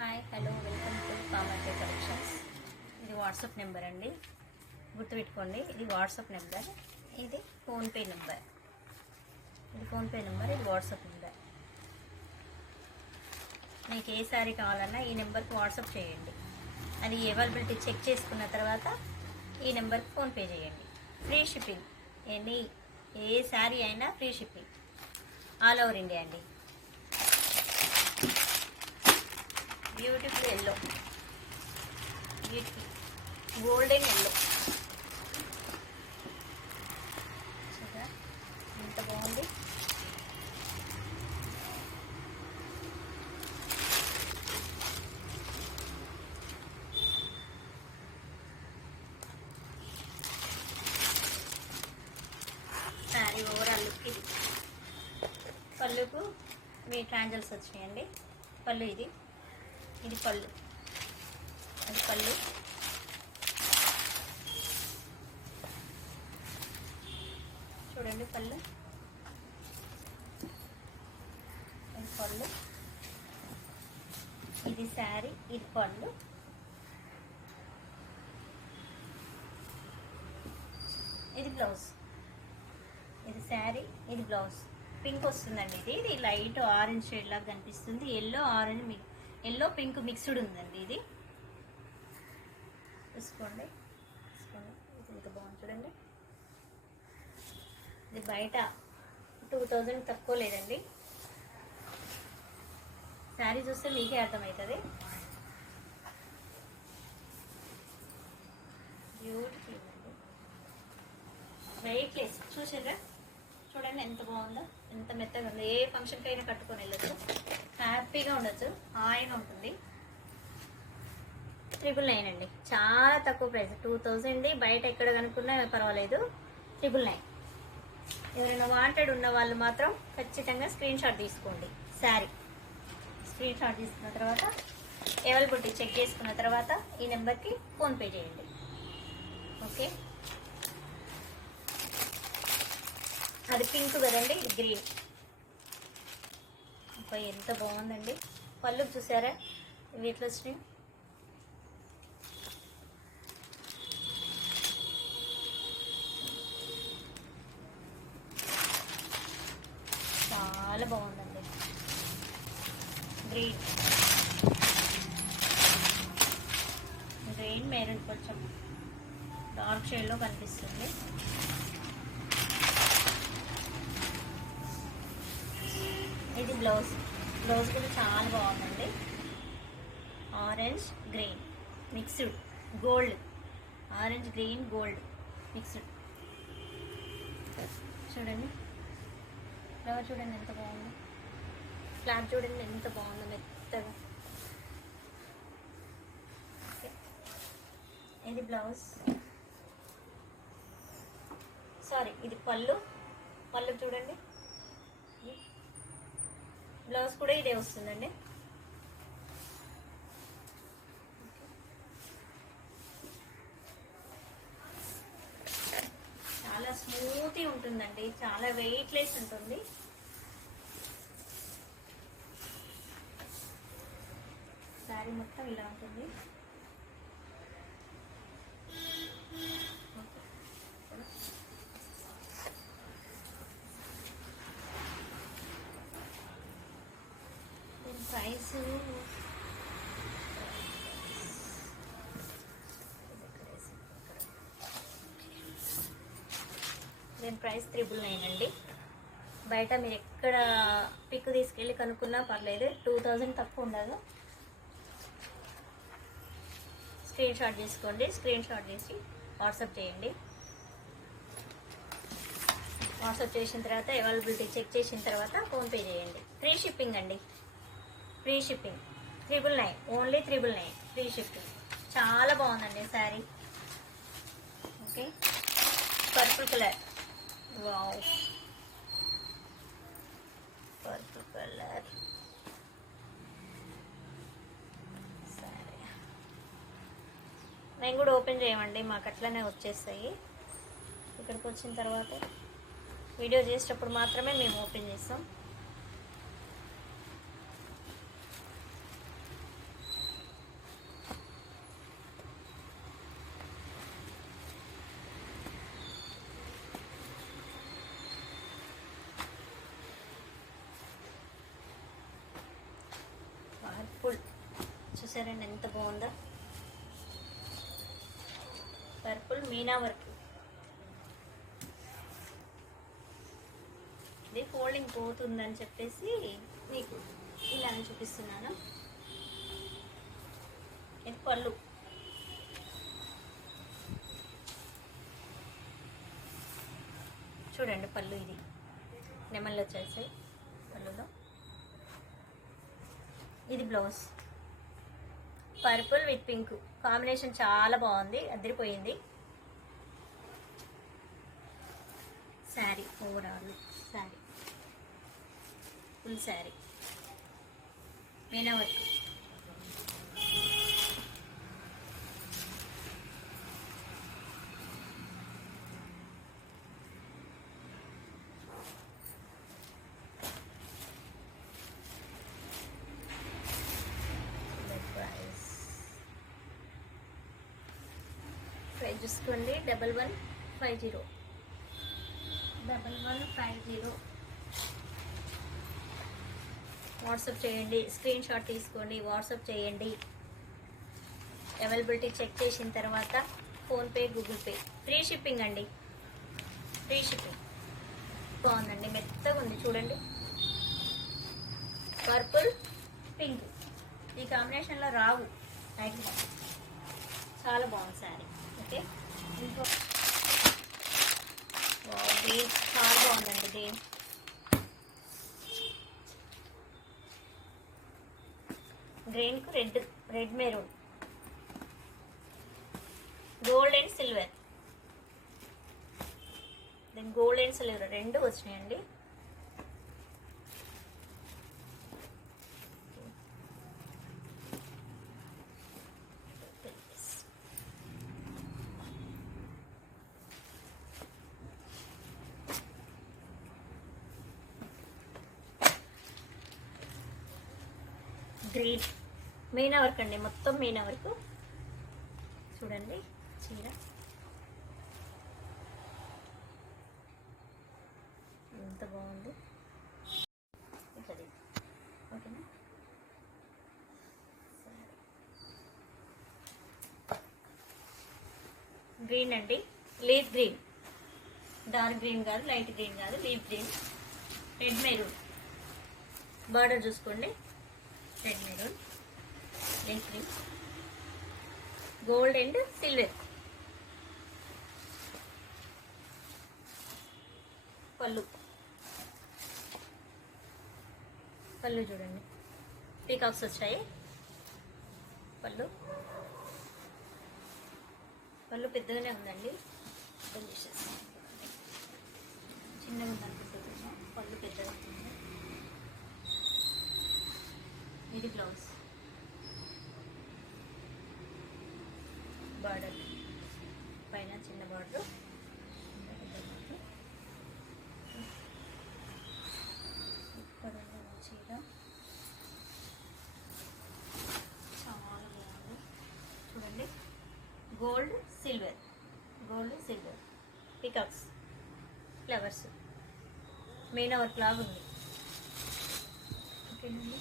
Hi hello welcome to Kamakhya collections. ఇది WhatsApp number అండి, గుర్తుపెట్టుకోండి. ఇది వాట్సాప్ నెంబర్, ఇది ఫోన్పే నెంబర్. ఇది ఫోన్పే నెంబర్, ఇది వాట్సాప్ నెంబర్. మీకు ఏ శారీ కావాలన్నా ఈ నెంబర్కి వాట్సాప్ చేయండి. అది అవైలబిలిటీ చెక్ చేసుకున్న తర్వాత ఈ నెంబర్కి ఫోన్పే చేయండి. ఫ్రీ షిప్పింగ్, ఏ శారీ అయినా free shipping, all over India అండి. Beautiful yellow, beautiful golden yellow. చూసారా ఎంత బాగుంది. శారీ ఓవరాల్ లుక్ ఇది. పళ్ళుకు మీ ట్రాంజల్స్ వచ్చినాయండి. పళ్ళు ఇది పళ్ళు, అది పళ్ళు. చూడండి పళ్ళు, ఇది పళ్ళు, ఇది శారీ, ఇది పళ్ళు. ఇది బ్లౌజ్, ఇది శారీ, ఇది బ్లౌజ్. పింక్ వస్తుందండి. ఇది లైట్ ఆరెంజ్ షేడ్ లాగా కనిపిస్తుంది. ఎల్లో పింక్ మిక్స్డ్ ఉందండి. ఇది చూసుకోండి, ఇది ఇంకా బాగుంది చూడండి. ఇది బయట 2000 తక్కువ లేదండి. శారీ చూస్తే మీకే అర్థమవుతుంది. బ్యూటిఫుల్ అండి, వెయిట్లెస్. చూసారా, చూడండి ఎంత బాగుందో, ఎంత మెత్తగా ఉందో. ఏ ఫంక్షన్కి అయినా కట్టుకొని వెళ్ళచ్చు, హ్యాపీగా ఉండొచ్చు, హాయిగా ఉంటుంది. 999 అండి, చాలా తక్కువ ప్రైస్. 2000 బయట ఎక్కడ కనుక్కున్నా పర్వాలేదు. 999. ఎవరైనా వాంటెడ్ ఉన్న వాళ్ళు మాత్రం ఖచ్చితంగా స్క్రీన్ షాట్ తీసుకోండి. శారీ స్క్రీన్ షాట్ తీసుకున్న తర్వాత అవైలబిలిటీ చెక్ చేసుకున్న తర్వాత ఈ నెంబర్కి ఫోన్పే చేయండి. ఓకే, అది పింక్ కదండి, ఇది గ్రీన్. అబ్బాయి ఎంత బాగుందండి. పళ్ళు చూసారా వీటిలో వచ్చినాయి. చాలా బాగుందండి. గ్రీన్ మెరూన్ కొంచెం డార్క్ షేడ్లో కనిపిస్తుంది. ఇది బ్లౌజ్ కూడా చాలా బాగుందండి. Orange green mixed gold, orange green gold mixed. చూడండి ఫ్లవర్, చూడండి ఎంత బాగుంది. ఫ్లాట్ చూడండి ఎంత బాగుందో, మెత్తగా. ఇది బ్లౌజ్, సారీ ఇది పళ్ళు చూడండి. బ్లౌజ్ కూడా ఇదే వస్తుందండి. చాలా స్మూత్ ఉంటుందండి, చాలా వెయిట్లెస్ ఉంటుంది. శారీ మొత్తం ఇలా ఉంటుంది. ప్రైస్ దీని ప్రైస్ 999 అండి. బయట మీరు ఎక్కడ పిక్ తీసుకెళ్ళి కనుక్కున్నా పర్లేదు, 2000 తక్కువ ఉండదు. స్క్రీన్ షాట్ తీసుకోండి, స్క్రీన్ షాట్ చేసి వాట్సాప్ చేయండి. వాట్సాప్ చేసిన తర్వాత అవైలబిలిటీ చెక్ చేసిన తర్వాత ఫోన్పే చేయండి. ఫ్రీ షిప్పింగ్ అండి, free shipping. 999, only 999 free shipping. చాలా బాగుందండి sari. Okay, purple colour, wow purple colour సరే. మేము కూడా ఓపెన్ చేయమండి, మాకు అట్లనే వచ్చేస్తాయి. ఇక్కడికి వచ్చిన తర్వాత వీడియో చేసేటప్పుడు మాత్రమే మేము ఓపెన్ చేస్తాం. చూసారండి ఎంత బాగుందో. Purple Meena work. ఇది ఫోల్డింగ్ పోతుందని చెప్పేసి మీకు ఇలానే చూపిస్తున్నాను. ఇది పళ్ళు. చూడండి పళ్ళు, ఇది నెమళ్ళు వచ్చేసాయి పళ్ళులో. ఇది blouse. Purple with pink combination చాలా బాగుంది, అదిరిపోయింది. Sari overall sari, full sari Meena work. Price చూసుకోండి 1150. 1150. వాట్సాప్ చేయండి, స్క్రీన్ షాట్ తీసుకోండి, వాట్సాప్ చేయండి. అవైలబిలిటీ చెక్ చేసిన తర్వాత PhonePe, Google pay. Free shipping అండి, ఫ్రీ షిప్పింగ్. బాగుందండి, మెత్తగా ఉంది చూడండి. పర్పుల్ పింక్ ఈ కాంబినేషన్లో రావు మ్యాక్సిమం. చాలా బాగుంది శారీ. ఓకే, ఇంకో గ్రీన్ చాలా బాగుందండి. గ్రీన్ గ్రీన్కు red maroon, gold and silver. Then gold and silver రెండు వచ్చినాయండి. గ్రీన్ మీనా వర్క్ అండి, మొత్తం మీనా వర్క్. చూడండి చీర ఎంత బాగుంది. ఓకేనా, గ్రీన్ అండి, లీఫ్ గ్రీన్. డార్క్ గ్రీన్ కాదు, లైట్ గ్రీన్ కాదు, leaf green. Red maroon border చూసుకోండి. Red maroon, leaf green, gold and silver. పళ్ళు పళ్ళు చూడండి, పీకాక్స్ వచ్చాయి. పళ్ళు పెద్దగానే ఉందండి. చిన్నగా ఉందనుకుంటున్నా, పళ్ళు పెద్దగా ఉంది. ఇది బ్లౌజ్. బార్డర్ పైన చిన్న బార్డర్, ఇక్కడ చీర చాలా బాగుంది చూడండి. Gold silver peacocks, flowers, Meena work లాగా ఉంది. ఓకేనండి,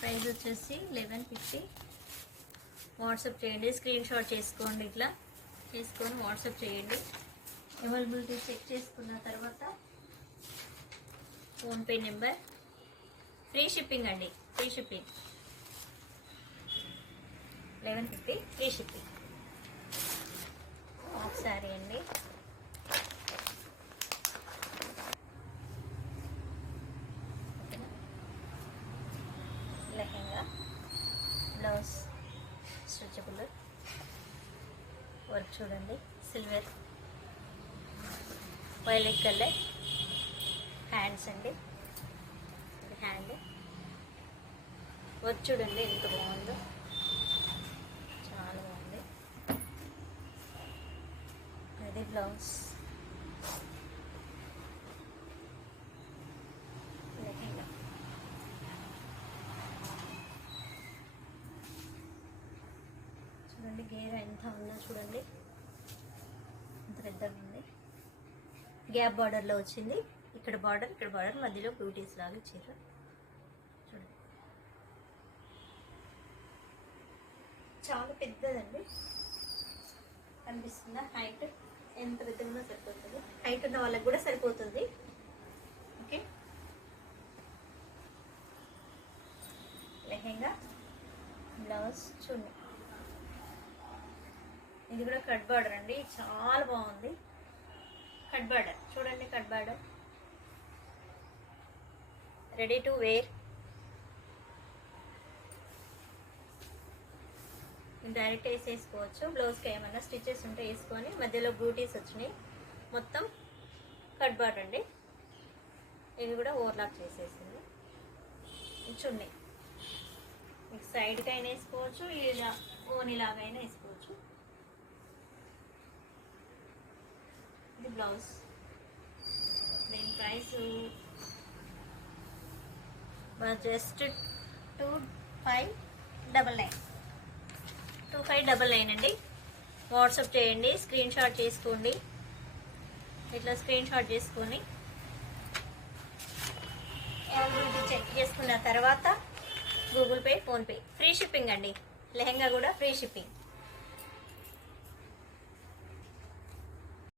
ప్రైస్ వచ్చేసి 1150. వాట్సాప్ చేయండి, స్క్రీన్ షాట్ చేసుకోండి. ఇట్లా చేసుకొని వాట్సాప్ చేయండి. అవైలబిలిటీ చెక్ చేసుకున్న తర్వాత ఫోన్పే నెంబర్. ఫ్రీ షిప్పింగ్ అండి, free shipping. 1150 free shipping. Half sari అండి. లెహంగా, బ్లౌజ్ స్ట్రెచబుల్ వర్క్ చూడండి. Silver, violet colour. హ్యాండ్స్ అండి, హ్యాండ్ వర్క్ చూడండి ఎంత బాగుందో, చాలా బాగుంది. అది బ్లౌజ్. లెహంగా చూడండి గేర్ ఎంత ఉందో చూడండి, ఎంత పెద్దగా ఉంది. గ్యాప్ బార్డర్లో వచ్చింది. ఇక్కడ బార్డర్, ఇక్కడ బార్డర్, మధ్యలో బ్యూటీస్ లాగా ఇచ్చారు. చూడండి చాలా పెద్దదండి, కనిపిస్తుందా? హైట్ ఎంత పెద్దగా ఉన్నా సరిపోతుంది. హైట్ ఉన్న వాళ్ళకి కూడా సరిపోతుంది. ఓకే, లెహెంగా, బ్లౌజ్ చూడండి. ఇది కూడా కట్ బార్డర్ అండి, చాలా బాగుంది. కట్ బార్డర్ చూడండి, cut border, ready to wear. Direct వేసేసుకోవచ్చు. బ్లౌజ్కి ఏమన్నా స్టిచెస్ ఉంటే వేసుకొని, మధ్యలో బ్యూటీస్ వచ్చినాయి. మొత్తం కట్ బార్డర్ అండి. ఇది కూడా ఓవర్లాక్ చేసేసింది. చున్నీ మీకు సైడ్కి అయినా వేసుకోవచ్చు, ఇలా ఓనిలాగా అయినా వేసుకోవచ్చు. ఇది బ్లౌజ్. దీని ప్రైస్ జస్ట్ 2599. 2599 అండి. వాట్సాప్ చేయండి, స్క్రీన్ షాట్ చేసుకోండి. ఇట్లా స్క్రీన్ షాట్ చేసుకొని అవైలబిలిటీ చెక్ చేసుకున్న తర్వాత Google pay, PhonePe, free shipping అండి. లెహెంగా కూడా ఫ్రీ షిప్పింగ్.